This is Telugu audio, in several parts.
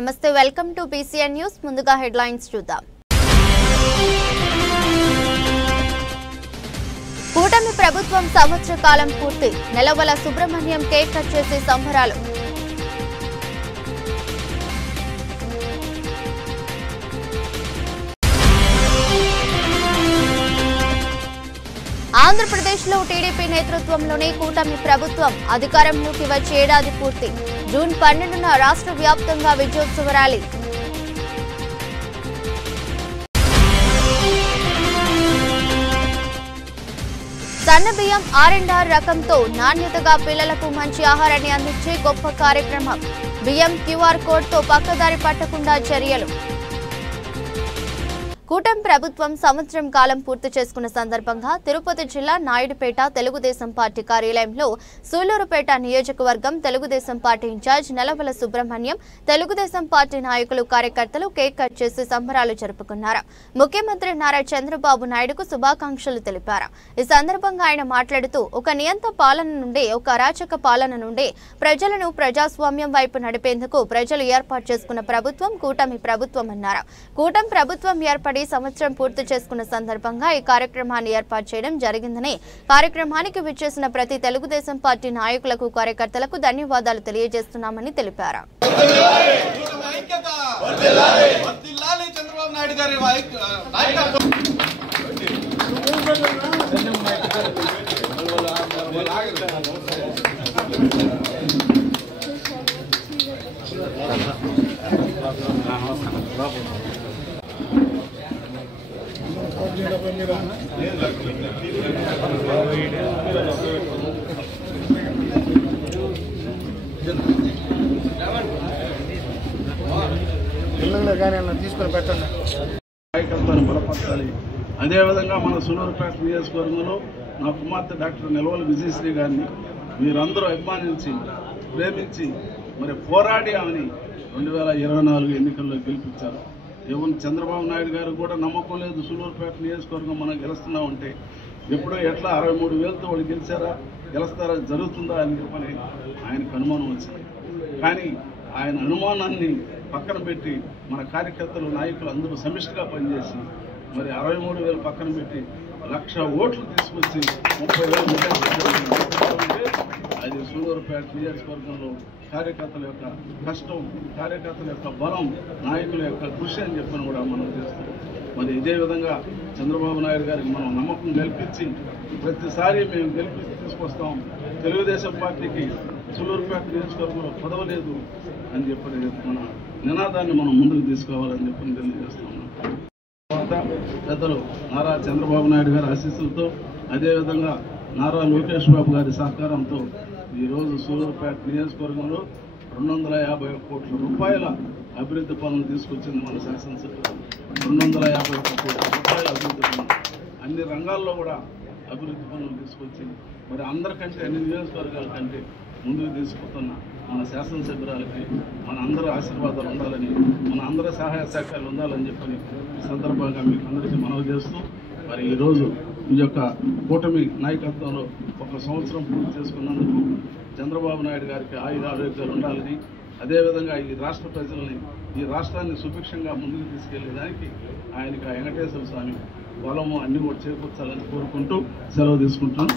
నమస్తే వెల్కమ్ టు BCN న్యూస్ ముందుగా హెడ్లైన్స్ చూద్దాం కూటమి ప్రభుత్వం సంవత్సర కాలం పూర్తి నెలవల సుబ్రహ్మణ్యం కేక్ కట్ చేసే సంబరాలు ఆంధ్రప్రదేశ్లో టీడీపీ నేతృత్వంలోని కూటమి ప్రభుత్వం అధికారంలోకి వచ్చే ఏడాది పూర్తి జూన్ 12న రాష్ట్ర వ్యాప్తంగా విజయోత్సవ ర్యాలీ సన్నబియ్యం R&R రకంతో నాణ్యతగా పిల్లలకు మంచి ఆహారాన్ని అందించే గొప్ప కార్యక్రమం బియ్యం QR కోడ్తో పక్కదారి పట్టకుండా చర్యలు కూటమి ప్రభుత్వం సంవత్సరం కాలం పూర్తి చేసుకున్న సందర్భంగా తిరుపతి జిల్లా నాయుడుపేట తెలుగుదేశం పార్టీ కార్యాలయంలో సూలూరుపేట నియోజకవర్గం Telugu Desam party in charge Nelavala Subrahmanyam Telugu Desam party నాయకులు కార్యకర్తలు కేక్ కట్ చేసి సంబరాలు జరుపుకున్నారు. ముఖ్యమంత్రి నారా చంద్రబాబు నాయుడుకు శుభాకాంక్షలు తెలిపారు. ఈ సందర్భంగా ఆయన మాట్లాడుతూ ఒక నియంత పాలన నుండి ఒక అరాచక పాలన నుండి ప్రజలను ప్రజాస్వామ్యం వైపు నడిపేందుకు ప్రజలు ఏర్పాటు చేసుకున్న ప్రభుత్వం కూటమి ప్రభుత్వం అన్నారు. కూటమి ప్రభుత్వం ఏర్పడి సంవత్సరం పూర్తి చేసుకున్న సందర్భంగా ఈ కార్యక్రమాన్ని ఏర్పాటు చేయడం జరిగిందని కార్యక్రమానికి విచ్చేసిన ప్రతి తెలుగుదేశం పార్టీ నాయకులకు కార్యకర్తలకు ధన్యవాదాలు తెలియజేస్తున్నామని తెలిపారు. నాయకత్వాన్ని బలపరచాలి. అదేవిధంగా మన సూలూరుపేట నియోజకవర్గంలో నా కుమార్తె డాక్టర్ నెలవల విజయశ్రీ గారిని మీరందరూ అభిమానించి ప్రేమించి మరి పోరాడి ఆమెని 2024 ఎన్నికల్లో గెలిపించారు. ఏమన్నా చంద్రబాబు నాయుడు గారు కూడా నమ్మకం లేదు సూలూరుపేట నియోజకవర్గం మనం గెలుస్తున్నామంటే ఎప్పుడో ఎట్లా 63,000తో వాళ్ళు గెలుస్తారా జరుగుతుందా అని చెప్పని ఆయనకు అనుమానం వచ్చింది. కానీ ఆయన అనుమానాన్ని పక్కన పెట్టి మన కార్యకర్తలు నాయకులు అందరూ సమిష్టిగా పనిచేసి మరి 63,000 పక్కన పెట్టి 1,00,000 ఓట్లు తీసుకొచ్చి 30,000 అది సూలూరుపేట నియోజకవర్గంలో కార్యకర్తల యొక్క కష్టం, కార్యకర్తల యొక్క బలం, నాయకుల యొక్క కృషి అని చెప్పని కూడా మనం చేస్తాం. మరి ఇదే విధంగా చంద్రబాబు నాయుడు గారికి మనం నమ్మకం కల్పించి ప్రతిసారి మేము గెలిపించి తీసుకొస్తాం. తెలుగుదేశం పార్టీకి సూలూరుపేట నియోజకవర్గంలో పదవలేదు అని చెప్పని మన నినాదాన్ని మనం ముందుకు తీసుకోవాలని చెప్పని తెలియజేస్తున్నాం. తర్వాత పెద్దలు నారా చంద్రబాబు నాయుడు గారి ఆశీస్సులతో అదేవిధంగా నారా లోకేష్ బాబు గారి సహకారంతో ఈరోజు సూలూరుపేట నియోజకవర్గంలో 251 కోట్ల రూపాయల అభివృద్ధి పనులు తీసుకొచ్చింది మన శాసనసభ్యులు. 251 కోట్ల రూపాయల అభివృద్ధి పనులు అన్ని రంగాల్లో కూడా అభివృద్ధి పనులు తీసుకొచ్చి మరి అందరికంటే అన్ని నియోజకవర్గాల కంటే ముందుకు తీసుకుపోతున్న మన శాసనసభ్యురాలకి మన అందరూ ఆశీర్వాదాలు ఉండాలని, మన అందరూ సహాయ సహకారాలు ఉండాలని చెప్పని ఈ సందర్భంగా మీకు అందరికీ మనవి చేస్తూ మరి ఈరోజు ఈ యొక్క కూటమి నాయకత్వంలో ఒక సంవత్సరం పూర్తి చేసుకున్నందుకు చంద్రబాబు నాయుడు గారికి ఆరోగ్యాలు ఉండాలని, అదేవిధంగా ఈ రాష్ట్ర ప్రజల్ని ఈ రాష్ట్రాన్ని సుభిక్షంగా ముందుకు తీసుకెళ్లేదానికి ఆయనకి ఆ వెంకటేశ్వర స్వామి బలము అన్ని కూడా చేకూర్చాలని కోరుకుంటూ సెలవు తీసుకుంటాం.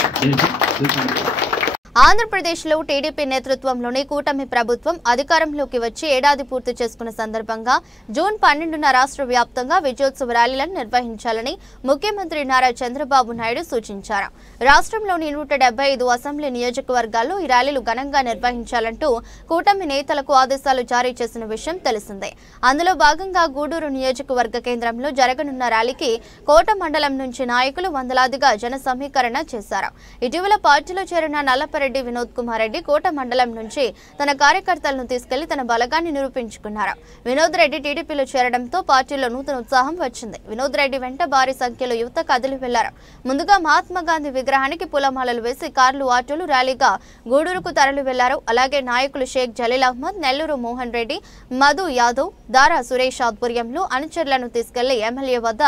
ఆంధ్రప్రదేశ్లో టీడీపీ నేతృత్వంలోని కూటమి ప్రభుత్వం అధికారంలోకి వచ్చి ఏడాది పూర్తి చేసుకున్న సందర్భంగా జూన్ 12న రాష్ట్ర వ్యాప్తంగా విజయోత్సవ ర్యాలీలను నిర్వహించాలని ముఖ్యమంత్రి నారా చంద్రబాబు నాయుడు సూచించారు. రాష్ట్రంలోని 175 అసెంబ్లీ నియోజకవర్గాల్లో ఈ ర్యాలీలు ఘనంగా నిర్వహించాలంటూ కూటమి నేతలకు ఆదేశాలు జారీ చేసిన విషయం తెలిసిందే. అందులో భాగంగా గూడూరు నియోజకవర్గ కేంద్రంలో జరగనున్న ర్యాలీకి కోట మండలం నుంచి నాయకులు వందలాదిగా జన సమీకరణ చేశారు. ఇటీవల పార్టీలో చేరిన నల్లపరెడ్డి వినోద్ కుమార్ రెడ్డి కోట మండలం నుంచి తన కార్యకర్తలను తీసుకెళ్లి తన బలగాన్ని నిరూపించుకున్నారు. వినోద్ రెడ్డి టీడీపీలో చేరడంతో పార్టీలో నూతన ఉత్సాహం వచ్చింది. వినోద్ రెడ్డి వెంట భారీ సంఖ్యలో యువత కదిలి వెళ్లారు. ముందుగా మహాత్మా గాంధీ విగ్రహానికి పూలమాలలు వేసి కార్లు ఆటోలు ర్యాలీగా గూడూరుకు తరలి వెళ్లారు. అలాగే నాయకులు షేక్ జలీల్ అహ్మద్, నెల్లూరు మోహన్ రెడ్డి, మధు యాదవ్, దారా సురేష్ ఆధ్వర్యంలో అనుచరులను తీసుకెళ్లి ఎమ్మెల్యే వద్ద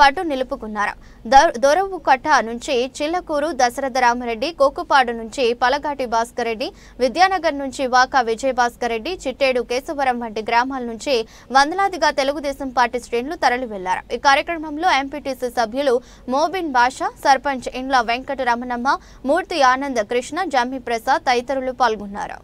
పట్టు నిలుపుకున్నారు. దొరవుకట్ట నుంచి చిల్లకూరు దశరథ రామరెడ్డి, కోకుపాడు నుంచి పలగాటి భాస్కర్ రెడ్డి, విద్యానగర్ నుంచి వాకా విజయభాస్కర్ రెడ్డి, చిట్టేడు కేశవరం వంటి గ్రామాల నుంచి వందలాదిగా తెలుగుదేశం పార్టీ శ్రేణులు తరలి వెళ్లారు. ఈ కార్యక్రమంలో ఎంపీటీసీ సభ్యులు మోబిన్ బాషా, సర్పంచ్ ఇండ్ల వెంకట రమణమ్మ, మూర్తి ఆనంద్, కృష్ణ, జమ్మి ప్రసాద్ తదితరులు పాల్గొన్నారు.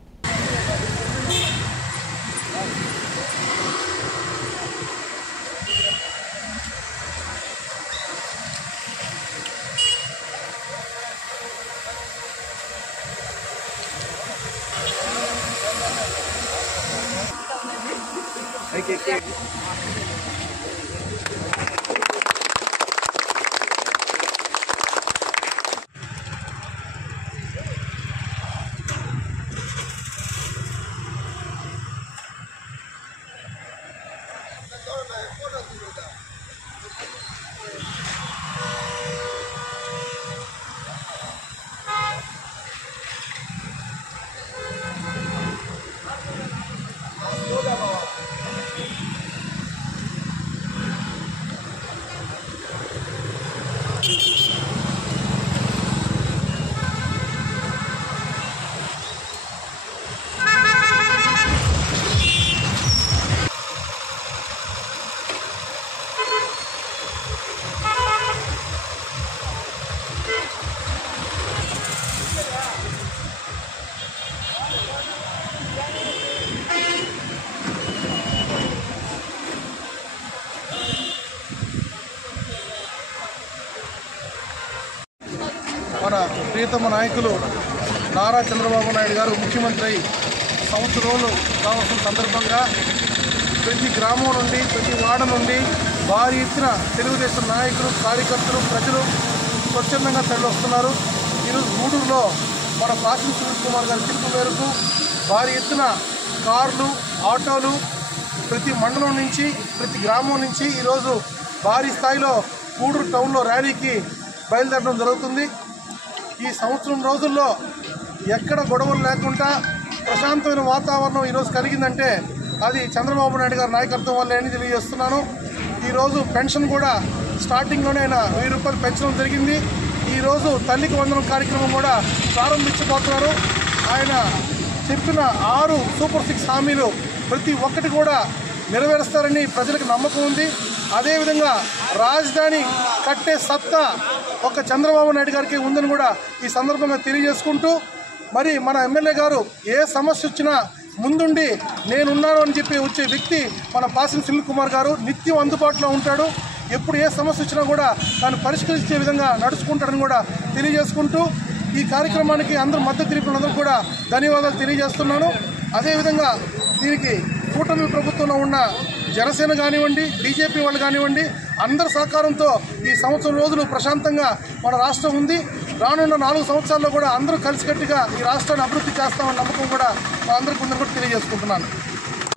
మన ప్రియతమ నాయకులు నారా చంద్రబాబు నాయుడు గారు ముఖ్యమంత్రి అయి సంవత్సరం రోజులు కావాల్సిన సందర్భంగా ప్రతి గ్రామం నుండి, ప్రతి వార్డు నుండి భారీ ఎత్తున తెలుగుదేశం నాయకులు, కార్యకర్తలు, ప్రజలు స్వచ్ఛందంగా తరలి వస్తున్నారు. ఈరోజు గూడూరులో మన పాసిం సునీల్ కుమార్ గారి పిలుపు మేరకు భారీ ఎత్తున కార్లు, ఆటోలు ప్రతి మండలం నుంచి, ప్రతి గ్రామం నుంచి ఈరోజు భారీ స్థాయిలో గూడూరు టౌన్లో ర్యాలీకి బయలుదేరడం జరుగుతుంది. ఈ సంవత్సరం రోజుల్లో ఎక్కడ గొడవలు లేకుండా ప్రశాంతమైన వాతావరణం ఈరోజు కలిగిందంటే అది చంద్రబాబు నాయుడు గారి నాయకత్వం వల్లే అని తెలియజేస్తున్నాను. ఈరోజు పెన్షన్ కూడా స్టార్టింగ్లోనే ఆయన 1000 రూపాయలు పెంచడం జరిగింది. ఈరోజు తల్లికి వందనం కార్యక్రమం కూడా ప్రారంభించబోతున్నారు. ఆయన చెప్పిన 6 సూపర్ 6 హామీలు ప్రతి ఒక్కటి కూడా నెరవేరుస్తారని ప్రజలకు నమ్మకం ఉంది. అదేవిధంగా రాజధాని కట్టే సత్తా ఒక చంద్రబాబు నాయుడు గారికి ఉందని కూడా ఈ సందర్భంగా తెలియజేసుకుంటూ, మరి మన ఎమ్మెల్యే గారు ఏ సమస్య వచ్చినా ముందుండి నేనున్నాను అని చెప్పి వచ్చే వ్యక్తి మన పాసిం సునీల్ కుమార్ గారు. నిత్యం అందుబాటులో ఉంటాడు. ఎప్పుడు ఏ సమస్య వచ్చినా కూడా దాన్ని పరిష్కరించే విధంగా నడుచుకుంటాడని కూడా తెలియజేసుకుంటూ, ఈ కార్యక్రమానికి అందరూ మద్దతు తెలిపినందుకు కూడా ధన్యవాదాలు తెలియజేస్తున్నాను. అదేవిధంగా దీనికి కూటమి ప్రభుత్వంలో ఉన్న జనసేన కానివ్వండి, బీజేపీ వాళ్ళు కానివ్వండి, అందరి సహకారంతో ఈ సంవత్సరం రోజులు ప్రశాంతంగా మన రాష్ట్రం ఉంది. రానున్న 4 సంవత్సరాల్లో కూడా అందరూ కలిసికట్టుగా ఈ రాష్ట్రాన్ని అభివృద్ధి చేస్తామన్న నమ్మకం కూడా మా అందరికీ ఉందని కూడా తెలియజేసుకుంటున్నాను.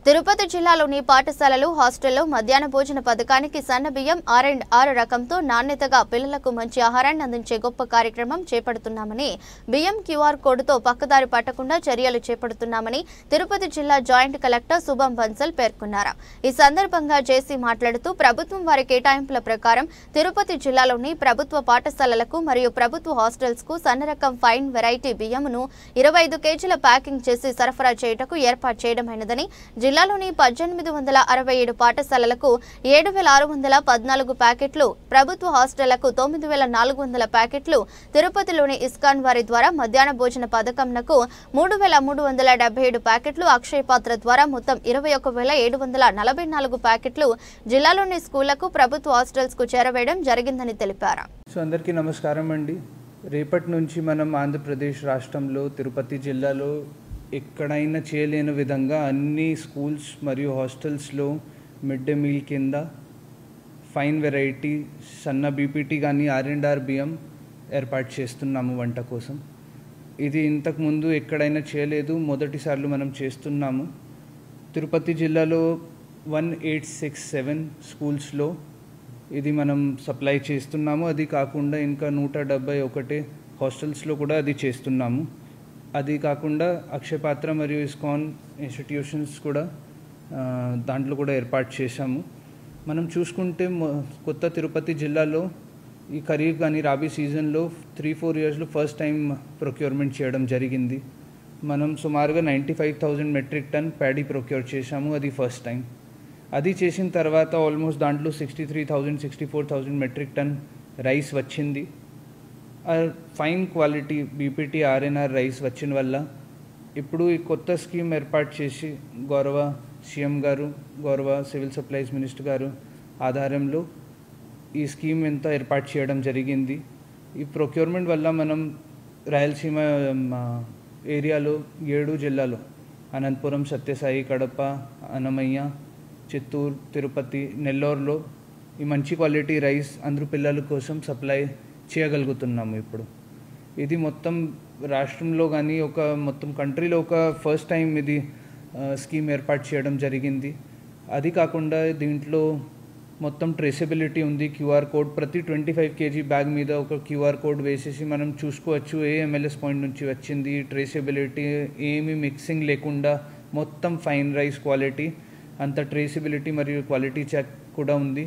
తిరుపతి జిల్లాలోని పాఠశాలలు, హాస్టల్లో మధ్యాహ్న భోజన పథకానికి సన్న బియ్యం R&R రకంతో నాణ్యతగా పిల్లలకు మంచి ఆహారాన్ని అందించే గొప్ప కార్యక్రమం చేపడుతున్నామని, బియ్యం QR కోడ్తో పక్కదారి పట్టకుండా చర్యలు చేపడుతున్నామని తిరుపతి జిల్లా జాయింట్ కలెక్టర్ శుభం బన్సల్ పేర్కొన్నారు. ఈ సందర్భంగా జేసీ మాట్లాడుతూ, ప్రభుత్వం వారి కేటాయింపుల ప్రకారం తిరుపతి జిల్లాలోని ప్రభుత్వ పాఠశాలలకు మరియు ప్రభుత్వ హాస్టల్స్ కు సన్న రకం ఫైన్ వెరైటీ బియ్యమును 25 కేజీల ప్యాకింగ్ చేసి సరఫరా చేయుటకు ఏర్పాటు చేయడమైనదని, జిల్లాలోని 1867 పాఠశాలలకు 7614 ప్యాకెట్లు, ప్రభుత్వ హాస్టళ్లకు 9400 ప్యాకెట్లు, తిరుపతిలోని ఇస్కాన్ వారి ద్వారా మధ్యాహ్న భోజన పథకంనకు 3377 ప్యాకెట్లు, అక్షయ పాత్ర ద్వారా మొత్తం 21744 ప్యాకెట్లు జిల్లాలోని స్కూళ్లకు, ప్రభుత్వ హాస్టల్స్ కు చేరవేయడం జరిగిందని తెలిపారు. అందరికీ నమస్కారం అండి. రేపటి నుంచి మనం ఆంధ్రప్రదేశ్ రాష్ట్రంలో తిరుపతి జిల్లాలో ఎక్కడైనా చేయలేని విధంగా అన్ని స్కూల్స్ మరియు హాస్టల్స్లో మిడ్ డే మీల్ కింద ఫైన్ వెరైటీ సన్న బీపీటీ కానీ R&R బియ్యం ఏర్పాటు చేస్తున్నాము వంట కోసం. ఇది ఇంతకుముందు ఎక్కడైనా చేయలేదు, మొదటిసార్లు మనం చేస్తున్నాము. తిరుపతి జిల్లాలో 1867 స్కూల్స్లో ఇది మనం సప్లై చేస్తున్నాము. అది కాకుండా ఇంకా 171 హాస్టల్స్లో కూడా అది చేస్తున్నాము. అది కాకుండా అక్షయపాత్ర మరియు ఇస్కాన్ ఇన్స్టిట్యూషన్స్ కూడా దాంట్లో కూడా ఏర్పాటు చేశాము. మనం చూసుకుంటే కొత్త తిరుపతి జిల్లాలో ఈ ఖరీఫ్ కానీ రాబీ సీజన్లో 3-4 ఇయర్స్లో ఫస్ట్ టైం ప్రొక్యూర్మెంట్ చేయడం జరిగింది. మనం సుమారుగా 95,000 మెట్రిక్ టన్ ప్యాడీ ప్రొక్యూర్ చేశాము. అది ఫస్ట్ టైం. అది చేసిన తర్వాత ఆల్మోస్ట్ దాంట్లో 63,000-64,000 మెట్రిక్ టన్ రైస్ వచ్చింది. Fine quality BPT RNR rice వచ్చిన వల్ల ఇప్పుడు ఈ కొత్త స్కీమ్ ఏర్పాటు చేసి గౌరవ సీఎం గారు, గౌరవ సివిల్ సప్లైస్ మినిస్టర్ గారు ఆధారంలో ఈ స్కీమ్ ఎంత ఏర్పాటు చేయడం జరిగింది. ఈ ప్రొక్యూర్మెంట్ వల్ల మనం రాయలసీమ ఏరియాలో 7 జిల్లాలో అనంతపురం, సత్యసాయి, కడప, అన్నమయ్య, చిత్తూరు, తిరుపతి, నెల్లూరులో ఈ మంచి క్వాలిటీ రైస్ అందరూ పిల్లల కోసం సప్లై చేయగలుగుతున్నాము. ఇప్పుడు ఇది మొత్తం రాష్ట్రంలో కానీ మొత్తం కంట్రీలో ఫస్ట్ టైం ఇది స్కీమ్ ఏర్పాటు చేయడం జరిగింది. అది కాకుండా దీంట్లో మొత్తం ట్రేసబిలిటీ ఉంది. క్యూఆర్ కోడ్ ప్రతి 25 kg బ్యాగ్ మీద ఒక క్యూఆర్ కోడ్ వేసేసి మనం చూసుకోవచ్చు ఏ MLS పాయింట్ నుంచి వచ్చింది. ట్రేసబిలిటీ ఏమీ మిక్సింగ్ లేకుండా మొత్తం ఫైన్ రైస్ క్వాలిటీ అంత ట్రేసబిలిటీ మరియు క్వాలిటీ చెక్ కూడా ఉంది.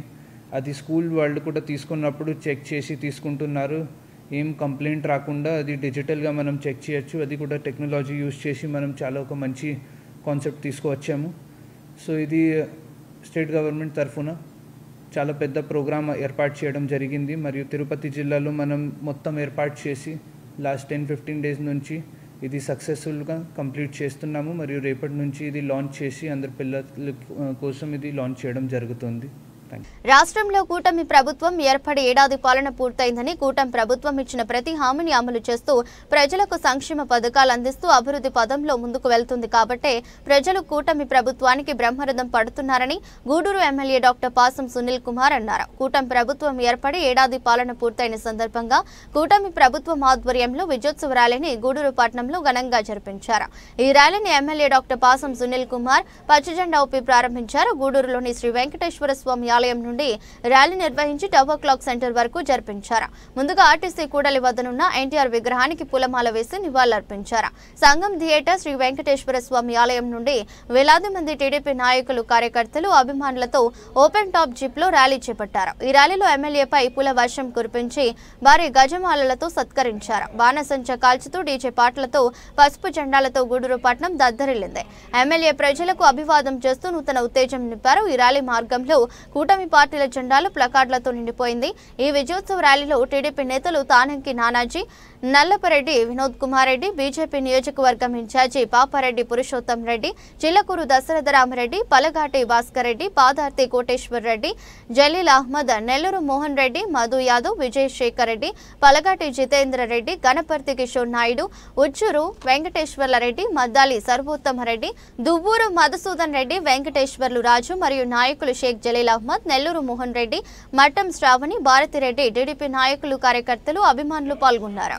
అది స్కూల్ వాళ్ళు కూడా తీసుకున్నప్పుడు చెక్ చేసి తీసుకుంటున్నారు. ఏం కంప్లైంట్ రాకుండా అది డిజిటల్గా మనం చెక్ చేయొచ్చు. అది కూడా టెక్నాలజీ యూజ్ చేసి మనం చాలా ఒక మంచి కాన్సెప్ట్ తీసుకువచ్చాము. సో ఇది స్టేట్ గవర్నమెంట్ తరఫున చాలా పెద్ద ప్రోగ్రామ్ ఏర్పాటు చేయడం జరిగింది. మరియు తిరుపతి జిల్లాలో మనం మొత్తం ఏర్పాటు చేసి లాస్ట్ 10-15 డేస్ నుంచి ఇది సక్సెస్ఫుల్గా కంప్లీట్ చేస్తున్నాము. మరియు రేపటి నుంచి ఇది లాంచ్ చేసి అందరి పిల్లల కోసం ఇది లాంచ్ చేయడం జరుగుతుంది. రాష్ట్రంలో కూటమి ప్రభుత్వం ఏర్పడి ఏడాది పాలన పూర్తయిందని, కూటమి ప్రభుత్వం ఇచ్చిన ప్రతి హామీని అమలు చేస్తూ ప్రజలకు సంక్షేమ పథకాలు అందిస్తూ అభివృద్ధి పదంలో ముందుకు వెళ్తుంది. కాబట్టే ప్రజలు కూటమి ప్రభుత్వానికి బ్రహ్మరథం పడుతున్నారని గూడూరు ఎమ్మెల్యే డాక్టర్ పాసం సునీల్ కుమార్ అన్నారు. కూటమి ప్రభుత్వం ఏర్పడి ఏడాది పాలన పూర్తయిన సందర్భంగా కూటమి ప్రభుత్వం ఆధ్వర్యంలో విజయోత్సవ ర్యాలీని గూడూరు పట్టణంలో ఘనంగా జరిపించారు. ఈ ర్యాలీని ఎమ్మెల్యే డాక్టర్ పాసం సునీల్ కుమార్ పచ్చజెండా ఊపి ప్రారంభించారు. గూడూరులోని శ్రీ వెంకటేశ్వర స్వామి ఆలయం నుండి ర్యాలీ నిర్వహించి టవర్ క్లాక్ సెంటర్ వరకు జరిపించారు. ముందుగా ఆర్టీసీ కూడలి వద్దనున్న ఎన్టీఆర్ విగ్రహానికి పూలమాల వేసి నివాళులర్పించారు. సంఘం థియేటర్, శ్రీ వెంకటేశ్వర స్వామి ఆలయం నుండి వేలాది మంది టీడీపీ నాయకులు, కార్యకర్తలు, అభిమానులతో ఓపెన్ టాప్ జీప్ లో ర్యాలీ చేపట్టారు. ఈ ర్యాలీలో ఎమ్మెల్యేపై పూల వర్షం కురిపించి భారీ గజమాలలతో సత్కరించారు. బాణసంచ కాల్చుతూ డీజే పాటలతో, పసుపు జెండాలతో గూడూరు పట్టణం దద్దరిల్లింది. ఎమ్మెల్యే ప్రజలకు అభివాదం చేస్తూ నూతన ఉత్తేజం నింపారు. ఈ ర్యాలీ మార్గంలో కూటమి పార్టీల జెండాలు, ప్లకార్డులతో నిండిపోయింది. ఈ విజయోత్సవ ర్యాలీలో టీడీపీ నేతలు తానంకి నానాజీ, నల్లపరెడ్డి వినోద్ కుమార్ రెడ్డి, బీజేపీ నియోజకవర్గం ఇన్ఛార్జి పాపారెడ్డి పురుషోత్తం రెడ్డి, చిల్లకూరు దశరథరామరెడ్డి, పలగాటి భాస్కర్ రెడ్డి, పాదార్తి కోటేశ్వర్ రెడ్డి, జలీల్ అహ్మద్, నెల్లూరు మోహన్ రెడ్డి, మధు యాదవ్, విజయ్ శేఖర్ రెడ్డి, పలగాటి జితేంద్ర రెడ్డి, గణపర్తి కిషోర్ నాయుడు, ఉచ్చూరు వెంకటేశ్వర్ల రెడ్డి, మద్దాలి సర్వోత్తమరెడ్డి, దువ్వూరు మధుసూదన్ రెడ్డి, వెంకటేశ్వర్లు రాజు మరియు నాయకులు షేక్ జలీల్ అహ్మద్, నెల్లూరు మోహన్ రెడ్డి, మట్టం శ్రావణి, భారతిరెడ్డి, టీడీపీ నాయకులు, కార్యకర్తలు, అభిమానులు పాల్గొన్నారు.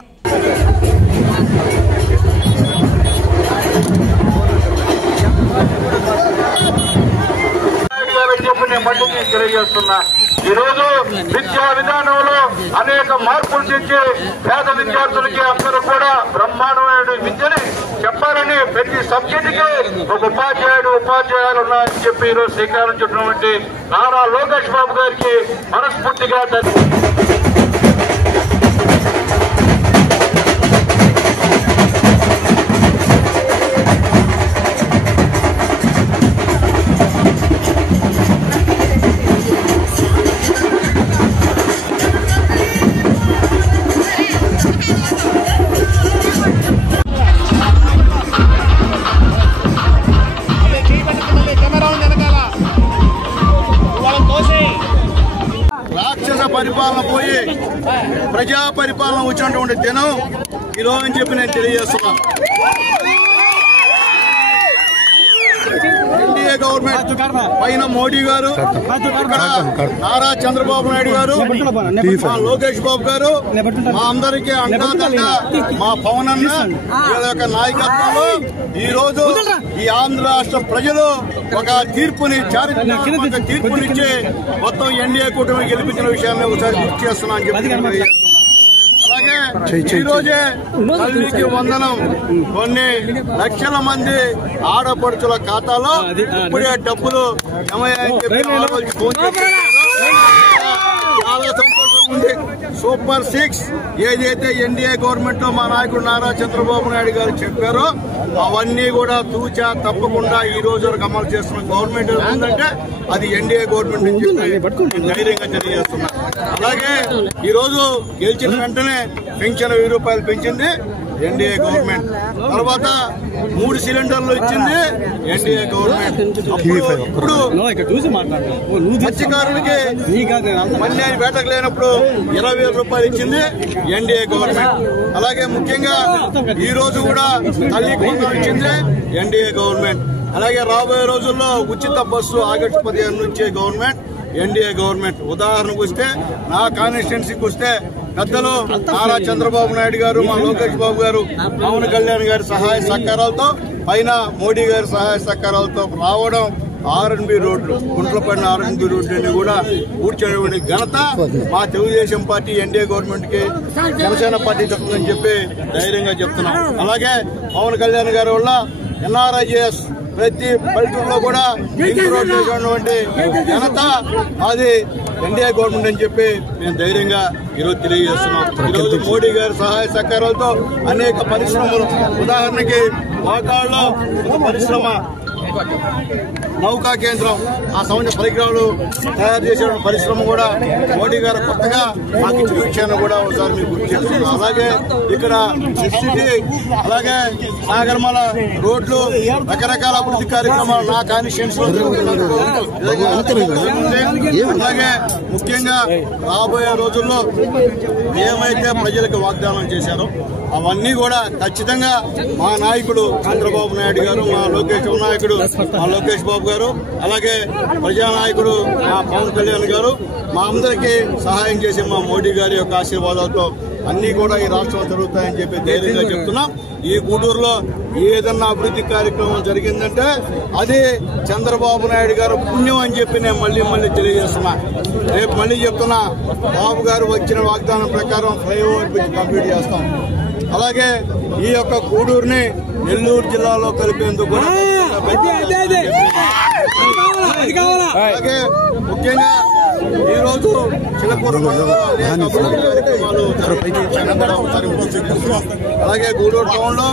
ఈరోజు విద్యా విధానంలో అనేక మార్పులు తెచ్చి పేద విద్యార్థులకి అందరూ కూడా బ్రహ్మాండమైన విద్యని చెప్పాలని ప్రతి సబ్జెక్టుకి ఒక ఉపాధ్యాయులు ఉన్నారని చెప్పి ఈరోజు శ్రీకారం చుట్టినటువంటి నారా లోకేష్ బాబు గారికి మనస్ఫూర్తిగా పరిపాలన పోయి ప్రజా పరిపాలన వచ్చినటువంటి దినం ఈరోజు అని చెప్పి నేను తెలియజేస్తున్నాను. ఎన్డీఏ గవర్నమెంట్ పైన మోడీ గారు, ఇక్కడ నారా చంద్రబాబు నాయుడు గారు, మా లోకేష్ బాబు గారు, మా అందరికీ అండదండ మా పవన్ అన్న వీళ్ళ యొక్క నాయకత్వంలో ఈ రోజు ఈ ఆంధ్ర రాష్ట్ర ప్రజలు ఒక చారిత్రాత్మక తీర్పునిచ్చి మొత్తం ఎన్డీఏ కూటమి గెలిపించిన విషయాన్ని ఒకసారి గుర్తు చేస్తున్నా అని చెప్పి అలాగే ఈ రోజే తల్లికి వందనం కొన్ని లక్షల మంది ఆడపడుచుల ఖాతాలో ఇప్పుడే డబ్బులు జమయ్యాయని చెప్పి ఫోన్ చేశారు. చాలా సంతోషం ఉంది. సూపర్ 6 ఏదైతే ఎన్డీఏ గవర్నమెంట్ లో మా నాయకుడు నారా చంద్రబాబు నాయుడు గారు చెప్పారో అవన్నీ కూడా తూచా తప్పకుండా ఈ రోజు వరకు అమలు చేస్తున్న గవర్నమెంట్ ఉందంటే అది ఎన్డీఏ గవర్నమెంట్ నుంచి ధైర్యంగా తెలియజేస్తున్నా. అలాగే ఈ రోజు గెలిచిన వెంటనే పెన్షన్ 1000 రూపాయలు పెంచింది ఎన్డీఏ గవర్నమెంట్. తర్వాత 3 సిలిండర్లు ఇచ్చింది ఎన్డీఏ గవర్నమెంట్. ఇప్పుడు మత్స్యకారులకి మళ్ళీ వేటకు లేనప్పుడు 20,000 రూపాయలు ఇచ్చింది ఎన్డీఏ గవర్నమెంట్. అలాగే ముఖ్యంగా ఈ రోజు కూడా తల్లి కొందరు ఇచ్చింది ఎన్డీఏ గవర్నమెంట్. అలాగే రాబోయే రోజుల్లో ఉచిత బస్సు ఆగస్టు 15 నుంచే గవర్నమెంట్ ఎన్డీఏ గవర్నమెంట్. ఉదాహరణకు వస్తే నా కాన్స్టిట్యున్సీకి వస్తే పెద్దలు నారా చంద్రబాబు నాయుడు గారు, మా లోకేష్ బాబు గారు, పవన్ కళ్యాణ్ గారి సహాయ సహకారాలతో పైన మోడీ గారి సహాయ సహకారాలతో రావడం ఆర్ఎన్బి రోడ్లు గుంట్లో పడిన ఆర్ఎన్బి రోడ్లన్నీ కూడా పూడ్చేటువంటి ఘనత మా తెలుగుదేశం పార్టీ ఎన్డీఏ గవర్నమెంట్ కి జనసేన పార్టీ దక్కుతుందని చెప్పి ధైర్యంగా చెప్తున్నాం. అలాగే పవన్ కళ్యాణ్ గారి వల్ల ఎన్ఆర్ఐజేఎస్ ప్రతి పల్లెటూరులో కూడా లింక్ రోడ్డు వేసినటువంటి ఘనత అది ఎన్డీఏ గవర్నమెంట్ అని చెప్పి మేము ధైర్యంగా ఈరోజు తెలియజేస్తున్నాం. ఈరోజు మోడీ గారి సహాయ సహకారాలతో అనేక పరిశ్రమలు, ఉదాహరణకి వాకాడులో ఒక పరిశ్రమ నౌకా కేంద్రం, ఆ సౌందర్య పరికరాలు తయారు చేసే పరిశ్రమ కూడా మోడీ గారు కొత్తగా మాకు ఇచ్చిన విషయాన్ని కూడా ఒకసారి మీకు గుర్తు చేస్తున్నాం. అలాగే ఇక్కడ సిటీ, అలాగే నాగర్మల రోడ్లు, రకరకాల అభివృద్ధి కార్యక్రమాలు నా కాన్స్టిట్యున్సీలో జరుగుతున్నందుకు అలాగే ముఖ్యంగా రాబోయే రోజుల్లో ఏమైతే ప్రజలకు వాగ్దానం చేశారో అవన్నీ కూడా ఖచ్చితంగా మా నాయకుడు చంద్రబాబు నాయుడు గారు, మా లోకేష్ బాబు గారు, అలాగే ప్రజానాయకుడు మా పవన్ కళ్యాణ్ గారు, మా అందరికీ సహాయం చేసే మా మోడీ గారి యొక్క ఆశీర్వాదాలతో అన్ని కూడా ఈ రాష్ట్రంలో జరుగుతాయని చెప్పి ధైర్యంగా చెప్తున్నాం. ఈ గూడూరులో ఏదన్నా అభివృద్ధి కార్యక్రమం జరిగిందంటే అది చంద్రబాబు నాయుడు గారు పుణ్యం అని చెప్పి నేను మళ్ళీ తెలియజేస్తున్నా. రేపు మళ్ళీ చెప్తున్నా, బాబు గారు వచ్చిన వాగ్దానం ప్రకారం ఫ్లైఓవర్ బ్రిడ్జ్ కంప్లీట్ చేస్తాం. అలాగే ఈ యొక్క గూడూరుని నెల్లూరు జిల్లాలో కలిపేందుకు కూడా అలాగే ముఖ్యంగా ఈ రోజు చిలకూరు అలాగే గూడూరు టౌన్ లో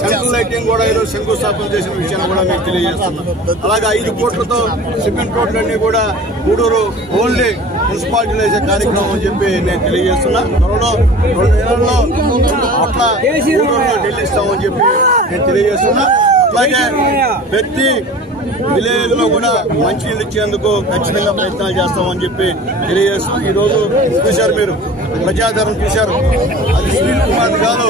సెంట్రల్ లైటింగ్ కూడా ఈరోజు శంకుస్థాపన చేసిన విషయాన్ని కూడా మీకు తెలియజేస్తున్నాం. అలాగే 5 కోట్లతో సిమెంట్ రోడ్లన్నీ కూడా గూడూరు ఓన్లీ మున్సిపాలిటీలో వేసే కార్యక్రమం అని చెప్పి నేను తెలియజేస్తున్నా. త్వరలో 2 నెలల్లో 2 కోట్ల గూడూరులో చెల్లిస్తామని చెప్పి నేను తెలియజేస్తున్నా. అలాగే ప్రతి విలేజ్ లో కూడా మంచినీళ్ళు ఇచ్చేందుకు ఖచ్చితంగా ప్రయత్నాలు చేస్తామని చెప్పి తెలియజేస్తాం. ఈ రోజు చూశారు, మీరు ప్రజాదరణ చూశారు, అది సునీల్ కుమార్ గారు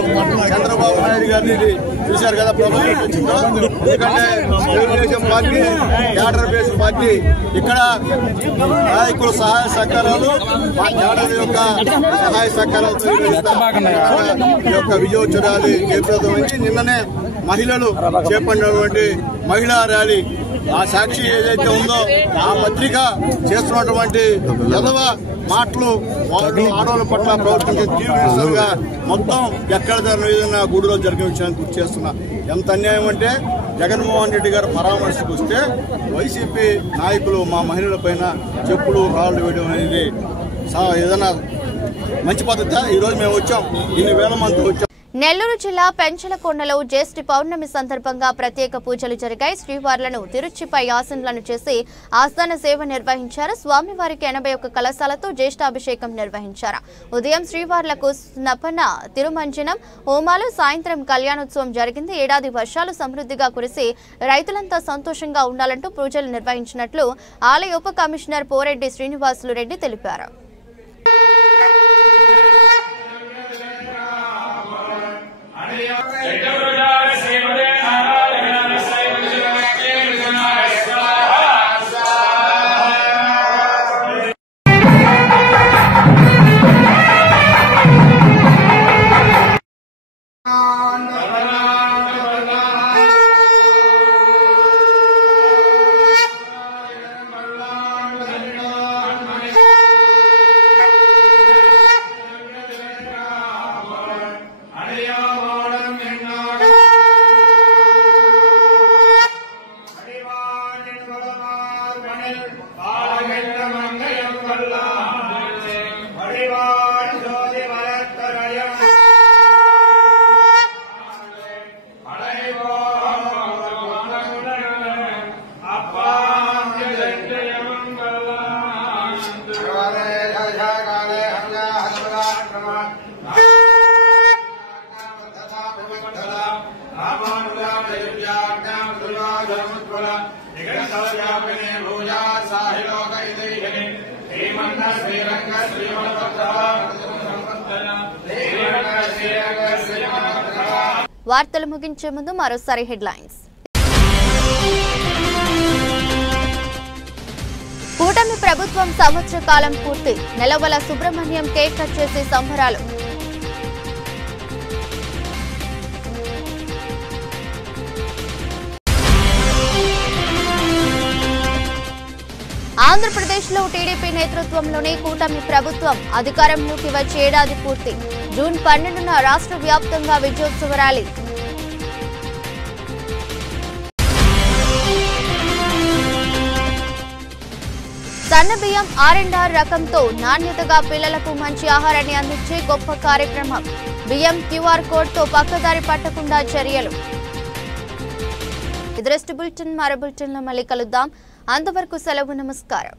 చంద్రబాబు నాయుడు గారిని చూశారు కదా ప్రభుత్వం వచ్చిందో. ఎందుకంటే Telugu Desam party cadre base party, ఇక్కడ నాయకుల సహాయ సహకారాలు, మా క్యాడర్ యొక్క సహాయ సహకారాలతో ఈ యొక్క విజయోత్సవాలు జయప్రదమైంది. నిన్ననే మహిళలు చేపట్టినటువంటి మహిళా ర్యాలీ, ఆ సాక్షి ఏదైతే ఉందో ఆ పత్రిక చేస్తున్నటువంటి ఎదవ మాటలు వాళ్ళు ఆడవాళ్ళ పట్ల ప్రవర్తించే తీవ్రంగా మొత్తం ఎక్కడ జరిగిన గూడులో జరిగిన విషయాన్ని గుర్తు చేస్తున్నా. ఎంత అన్యాయం అంటే జగన్మోహన్ రెడ్డి గారు పరామర్శకు వస్తే వైసీపీ నాయకులు మా మహిళల పైన చెప్పులు రాళ్లు వేయడం అనేది ఏదైనా మంచి పద్ధతి? ఈరోజు మేము వచ్చాం, ఇన్ని వేల మంది వచ్చాం. నెల్లూరు జిల్లా పెంచలకొండలో జ్యేష్ఠి పౌర్ణమి సందర్భంగా ప్రత్యేక పూజలు జరిగాయి. శ్రీవార్లను తిరుచిపై ఆసనలను చేసి ఆస్థాన సేవ నిర్వహించారు. స్వామివారికి 81 కలశాలతో జ్యేష్ఠాభిషేకం నిర్వహించారు. ఉదయం శ్రీవార్లకు స్నపన, తిరుమంజనం, హోమాలు, సాయంత్రం కళ్యాణోత్సవం జరిగింది. ఏడాది వర్షాలు సమృద్ధిగా కురిసి రైతులంతా సంతోషంగా ఉండాలంటూ పూజలు నిర్వహించినట్లు ఆలయ ఉప కమిషనర్ పోరెడ్డి శ్రీనివాసులు రెడ్డి తెలిపారు. వార్తలు ముగించే ముందు మరోసారి హెడ్లైన్స్. కూటమి ప్రభుత్వం సంవత్సర కాలం పూర్తి. నెలవల సుబ్రహ్మణ్యం కేక్ కట్ చేసే సంబరాలు. ఆంధ్రప్రదేశ్లో టీడీపీ నేతృత్వంలోని కూటమి ప్రభుత్వం అధికారంలోకి వచ్చి ఏడాది పూర్తి. జూన్ 12న రాష్ట్ర వ్యాప్తంగా విజయోత్సవ ర్యాలీ. సన్నబియ్యం R&R రకంతో నాణ్యతగా పిల్లలకు మంచి ఆహారాన్ని అందించే గొప్ప కార్యక్రమం. బియ్యం QR కోడ్తో పక్కదారి పట్టకుండా చర్యలు. ఇది రెస్ట్ బులెటిన్. మరో బులెటిన్లో మళ్ళీ కలుద్దాం. అంతవరకు సెలవు. నమస్కారం.